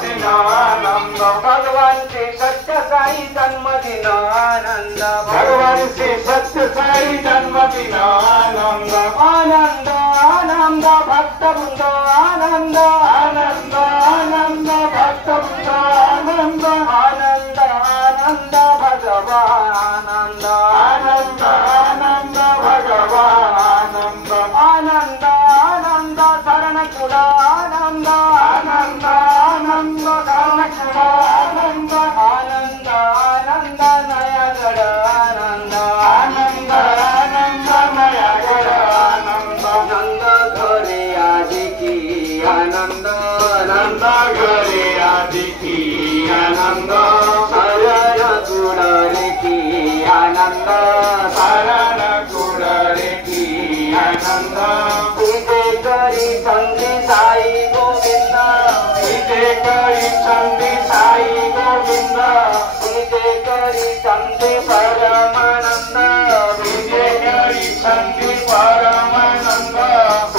दिनानंद भगवान श्री सत्य साई जन्मदिन आनंद भगवान श्री सत्य साई जन्मदिन आनंद आनंद आनंद भक्त वृंद आनंद आनंद आनंद भक्त वृंद आनंद आनंद आनंद भगवान आनंद आनंद आनंद भगवान आनंद आनंद आनंद शरण कुल आनंद आनंद आनंद शरण कुल आनंद आनंद आनंद नयागढ़ आनंद आनंद आनंद नयागढ़ आनंद नंद घरे आदि की आनंद नंद घरे आदि की आनंद शरण कुड़े की आनंद शरण कुड़े की आनंद विजय करी संधि साई गोविंद विजय करी संधि साई गोविंद विजय करी संधि परमानंद विजय करी संधि परमानंद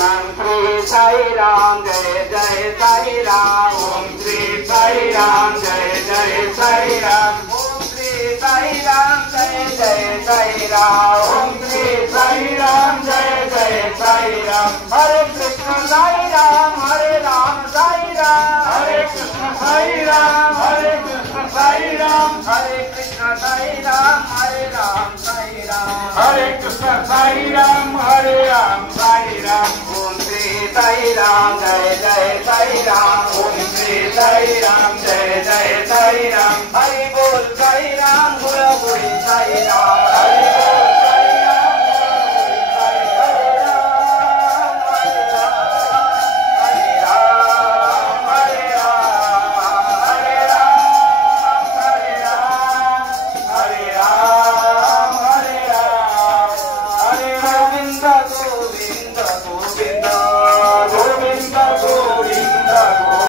ओम श्री साई राम जय जय साई राम ओम श्री साई राम जय जय साई राम ओम श्री साई राम जय जय साई राम ओम श्री साई राम जय जय साई राम हरे कृष्ण साई राम हरे राम साई राम हरे कृष्ण साई राम हरे कृष्ण साई राम हरे कृष्ण साई राम हरे राम साई राम हरे कृष्ण साई राम हरे राम साई राम ओम श्री साई राम जय जय साई राम